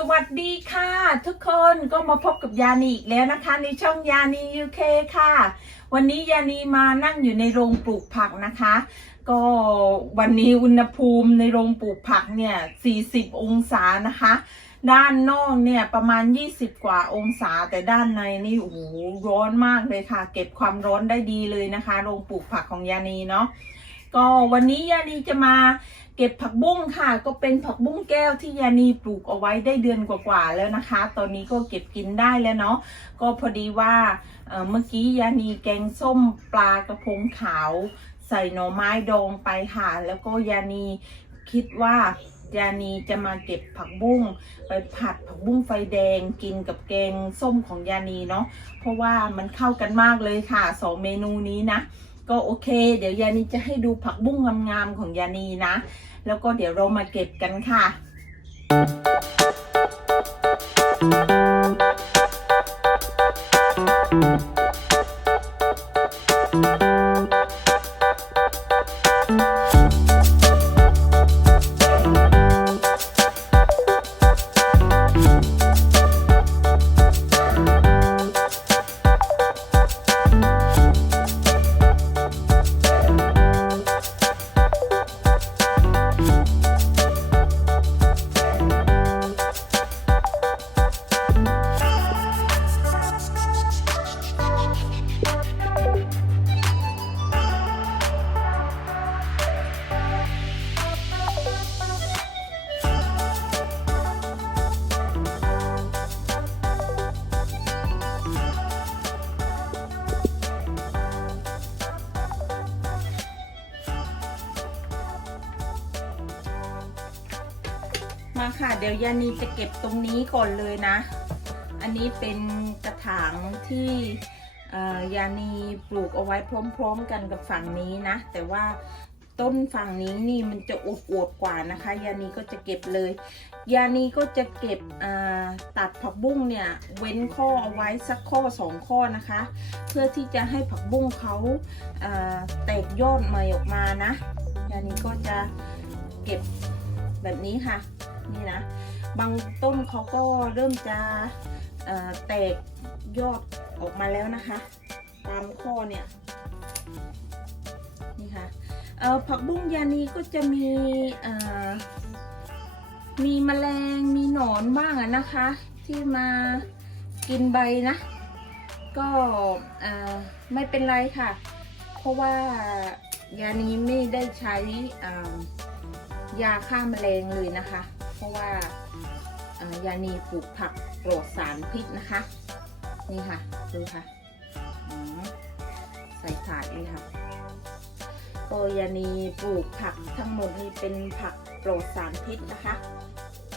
สวัสดีค่ะ ทุกคนก็มาพบกับยานีอีกแล้วนะคะ ในช่องยานียูเคค่ะ วันนี้ยานีมานั่งอยู่ในโรงปลูกผักนะคะ ก็วันนี้อุณหภูมิในโรงปลูกผักเนี่ย 40 องศานะคะ ด้านนอกเนี่ยประมาณ 20 กว่าองศาแต่ด้านในนี่โอ้โหร้อนมากเลยค่ะ เก็บความร้อนได้ดีเลยนะคะ โรงปลูกผักของยานีเนาะก็วันนี้ยานีจะมา เก็บผักบุ้งค่ะ ก็เป็นผักบุ้งแก้วที่ยานีปลูกเอาไว้ได้เดือนกว่าๆแล้วนะคะ ตอนนี้ก็เก็บกินได้แล้วเนาะก็พอดีว่าเเมื่อกี้ยานีแกงส้มปลากระพงขาว ใส่หน่อไม้ดองไปค่ะ แล้วก็ยานีคิดว่ายานีจะมาเก็บผักบุ้งไปผัดผักบุ้งไฟแดงกินกับแกงส้มของยานีเนาะเพราะว่ามันเข้ากันมากเลยค่ะสองเมนูนี้นะ ก็โอเค เดี๋ยวยานีจะให้ดูผักบุ้งงามๆของยานีนะ แล้วก็เดี๋ยวเรามาเก็บกันค่ะ มาค่ะ เดี๋ยวยานีจะเก็บตรงนี้ก่อนเลยนะ อันนี้เป็นกระถางที่ยานีปลูกเอาไว้พร้อมๆกันกับฝั่งนี้นะ แต่ว่าต้นฝั่งนี้นี่มันจะอวบๆกว่านะคะ ยานีก็จะเก็บเลย ยานีก็จะเก็บตัดผักบุ้งเนี่ยเว้นข้อเอาไว้สักข้อสองข้อนะคะ เพื่อที่จะให้ผักบุ้งเขาอ่าแตกยอดใหม่ออกมานะ ยานีก็จะเก็บแบบนี้ค่ะ นี่นะ บางต้นเขาก็เริ่มจะแตกยอดออกมาแล้วนะคะ ตามข้อเนี่ย นี่ค่ะเอ่อผักบุ้งยานีก็จะมีเอ่อมีแมลงมีหนอนบ้างอะนะคะ ที่มากินใบนะ ก็เอ่อไม่เป็นไรค่ะ เพราะว่ายานีไม่ได้ใช้ยาฆ่าแมลงเลยนะคะ เพราะว่ายานีปลูกผักปลอดสารพิษนะคะ นี่ค่ะ ดูค่ะใส่ถาดเลยค่ะก็ยานีปลูกผักทั้งหมดนี่เป็นผักปลอดสารพิษนะคะ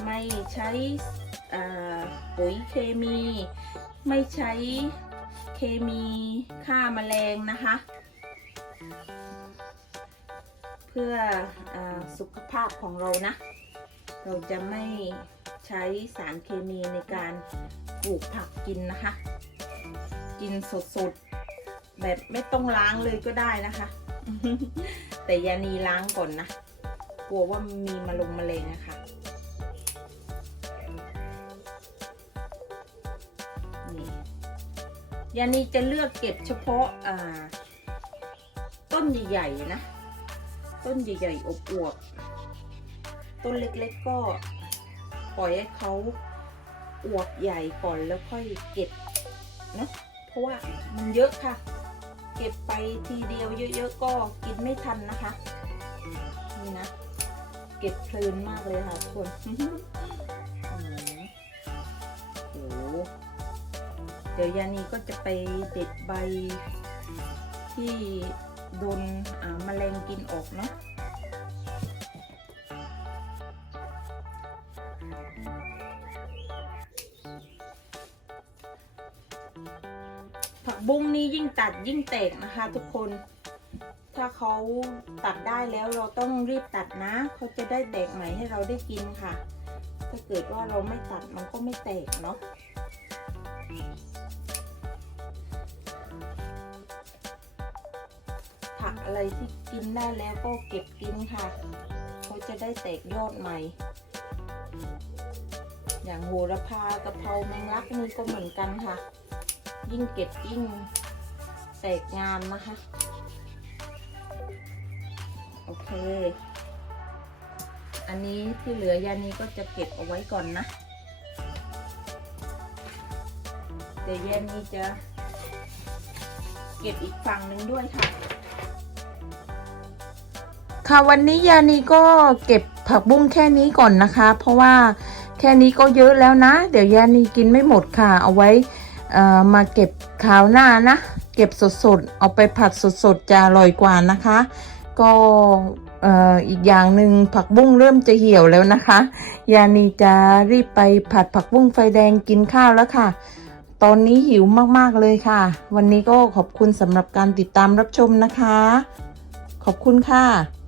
ไม่ใช่อปุ๋ยเคมี ไม่ใช้เคมีฆ่าแมลงนะคะ เพื่ออสุขภาพของเรานะ เราจะไม่ใช้สารเคมีในการปลูกผักกินนะคะ กินสดๆ แบบไม่ต้องล้างเลยก็ได้นะคะ แต่ยานีล้างก่อนนะ กลัวว่ามีมาลงมาเลงนะคะนี่ยานีจะเลือกเก็บเฉพาะต้นใหญ่ๆนะ ต้นใหญ่ๆอบอวบ ต้นเล็กๆก็ปล่อยให้เขาอวบใหญ่ก่อนแล้วค่อยเก็บเนาะเพราะว่ามันเยอะค่ะ เก็บไปทีเดียวเยอะๆก็กินไม่ทันนะคะนี่นะ เก็บเพลินมากเลยค่ะทุกคนโอ้โหเดี๋ยวยานีก็จะไปเด็ดใบที่โดนแมลงกินออกเนาะ ผักบุ้งนี่ยิ่งตัดยิ่งแตกนะคะ ทุกคน ถ้าเขาตัดได้แล้วเราต้องรีบตัดนะเขาจะได้แตกใหม่ให้เราได้กินค่ะ ถ้าเกิดว่าเราไม่ตัดมันก็ไม่แตกเนาะผักอะไรที่กินได้แล้วก็เก็บกินค่ะเขาจะได้แตกยอดใหม่ อย่างโหระพากะเพราแมงลักนี่ก็เหมือนกันค่ะ ยิ่งเก็บยิ่งแตกงามนะคะ โอเค อันนี้ที่เหลือยานี้ก็จะเก็บเอาไว้ก่อนนะเดี๋ยวยานี้จะเก็บอีกฝั่งหนึ่งด้วยค่ะ ค่ะวันนี้ยานีก็เก็บผักบุ้งแค่นี้ก่อนนะคะ เพราะว่าแค่นี้ก็เยอะแล้วนะ เดี๋ยวยานีกินไม่หมดค่ะ เอาไว้ มาเก็บคราวหน้านะ เก็บสดๆ เอาไปผัดสดๆ จะอร่อยกว่านะคะ ก็เอ่ออีกอย่างหนึ่งผักบุ้งเริ่มจะเหี่ยวแล้วนะคะ ยานีจะรีบไปผัดผักบุ้งไฟแดงกินข้าวแล้วค่ะ ตอนนี้หิวมากๆเลยค่ะ วันนี้ก็ขอบคุณสำหรับการติดตามรับชมนะคะ ขอบคุณค่ะ